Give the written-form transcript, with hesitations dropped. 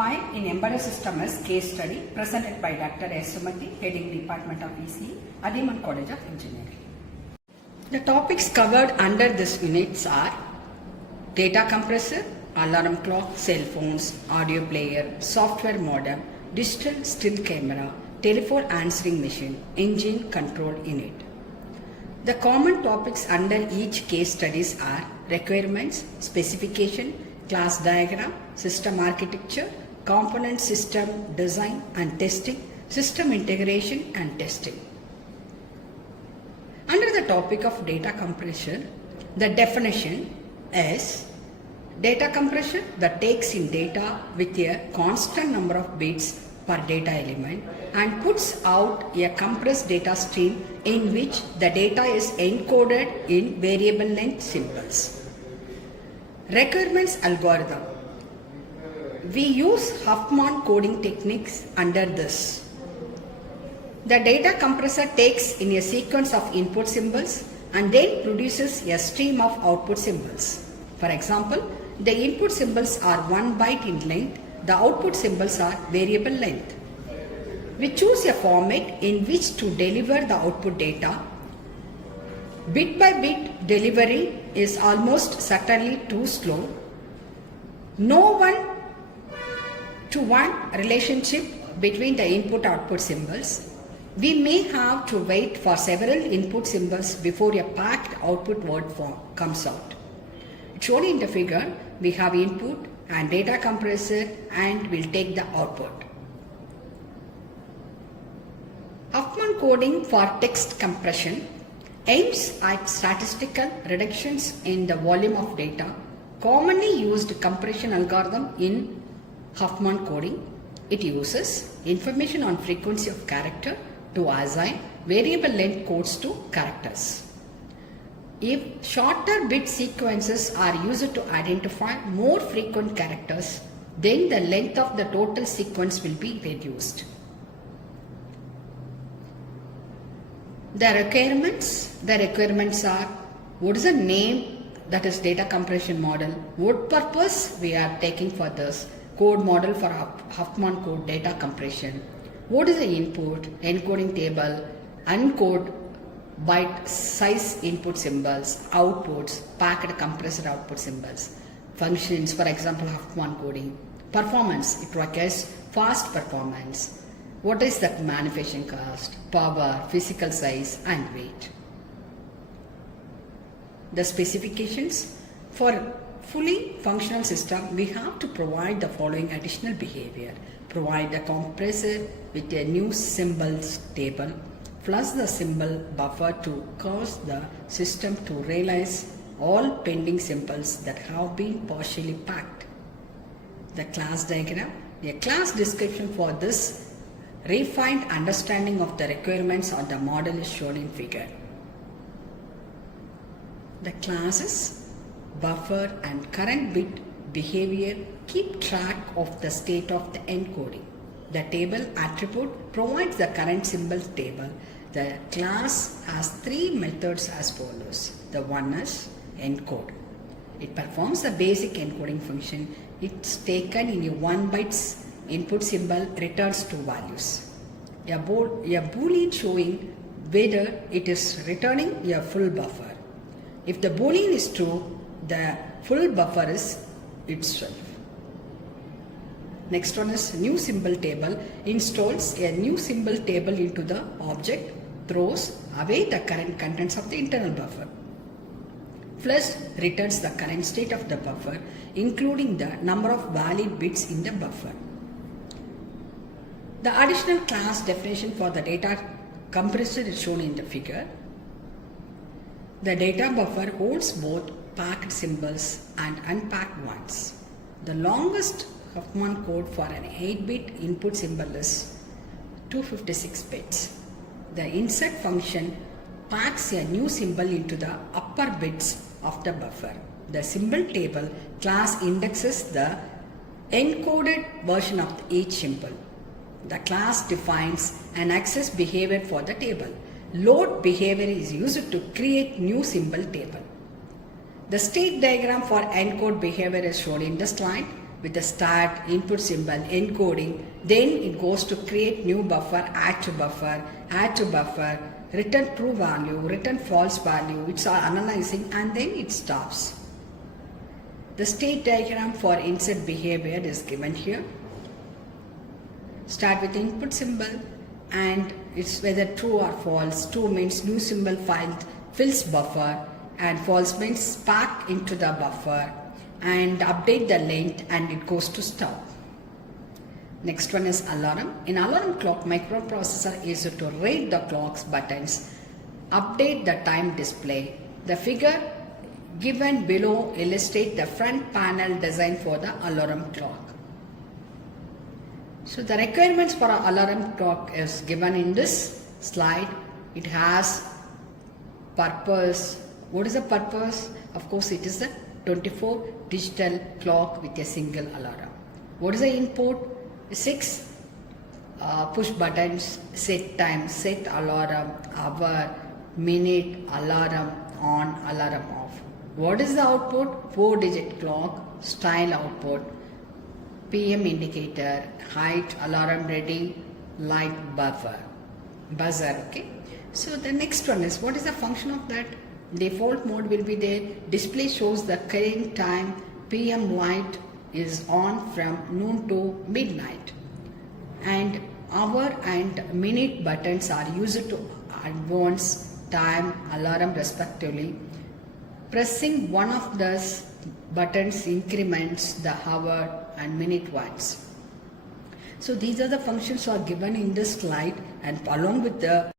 find in embedded system as case study presented by Dr. S. Sumathi, heading Department of ECE, Adiman College of Engineering. The topics covered under this units are data compressor, alarm clock, cell phones, audio player, software modem, digital still camera, telephone answering machine, engine control unit. The common topics under each case studies are requirements, specification, class diagram, system architecture, component system design and testing, system integration and testing. Under the topic of data compression, the definition is data compression that takes in data with a constant number of bits per data element and puts out a compressed data stream in which the data is encoded in variable length symbols. Requirements algorithm. We use Huffman coding techniques under this. The data compressor takes in a sequence of input symbols and then produces a stream of output symbols. For example, the input symbols are 1 byte in length, the output symbols are variable length. We choose a format in which to deliver the output data. Bit by bit delivery is almost certainly too slow. No one-to-one relationship between the input-output symbols. We may have to wait for several input symbols before a packed output word form comes out. Shown in the figure, we have input and data compressor and will take the output. Huffman coding for text compression aims at statistical reductions in the volume of data. Commonly used compression algorithm in Huffman coding. It uses information on frequency of character to assign variable length codes to characters. If shorter bit sequences are used to identify more frequent characters, then the length of the total sequence will be reduced. The requirements are what is the name, that is data compression model, what purpose we are taking for this, code model for Huffman code data compression, what is the input, encoding table, uncode byte size input symbols, outputs, packed compressor output symbols, functions, for example Huffman coding, performance, it requires fast performance. What is that manufacturing cost, power, physical size and weight. The specifications. For fully functional system, we have to provide the following additional behavior. Provide the compressor with a new symbols table, flush the symbol buffer to cause the system to realize all pending symbols that have been partially packed. The class diagram. A class description for this refined understanding of the requirements on the model is shown in figure. The classes, buffer and current bit behavior keep track of the state of the encoding. The table attribute provides the current symbol table. The class has three methods as follows. The one is encode. It performs the basic encoding function. It's taken in a 1 byte input symbol, returns two values. A boolean showing whether it is returning a full buffer. If the boolean is true, the full buffer is itself. Next one is new symbol table. Installs a new symbol table into the object, throws away the current contents of the internal buffer. Flush returns the current state of the buffer, including the number of valid bits in the buffer. The additional class definition for the data compressor is shown in the figure. The data buffer holds both packed symbols and unpacked ones. The longest Huffman code for an 8-bit input symbol is 256 bits. The insert function packs a new symbol into the upper bits of the buffer. The symbol table class indexes the encoded version of each symbol. The class defines an access behavior for the table. Load behavior is used to create new symbol table. The state diagram for encode behavior is shown in the slide. with the start, input symbol, encoding. Then it goes to create new buffer, add to buffer, return true value, return false value. It's analyzing and then it stops. The state diagram for insert behavior is given here. Start with input symbol and it's whether true or false. True means new symbol fills buffer and false means spark into the buffer and update the length and it goes to stop. Next one is alarm. In alarm clock, microprocessor is to read the clock's buttons, update the time display. The figure given below illustrate the front panel design for the alarm clock. So the requirements for an alarm clock is given in this slide. It has purpose. What is the purpose? Of course, it is a 24 digital clock with a single alarm. What is the input? 6 push buttons, set time, set alarm, hour, minute, alarm on, alarm off. What is the output? 4-digit clock, style output, PM indicator, height, alarm ready, light buzzer, okay. So the next one is, what is the function of that? Default mode will be there. Display shows the current time. PM light is on from noon to midnight. And hour and minute buttons are used to advance time, alarm respectively. Pressing one of those buttons increments the hour and minute ones. So these are the functions are given in this slide and along with the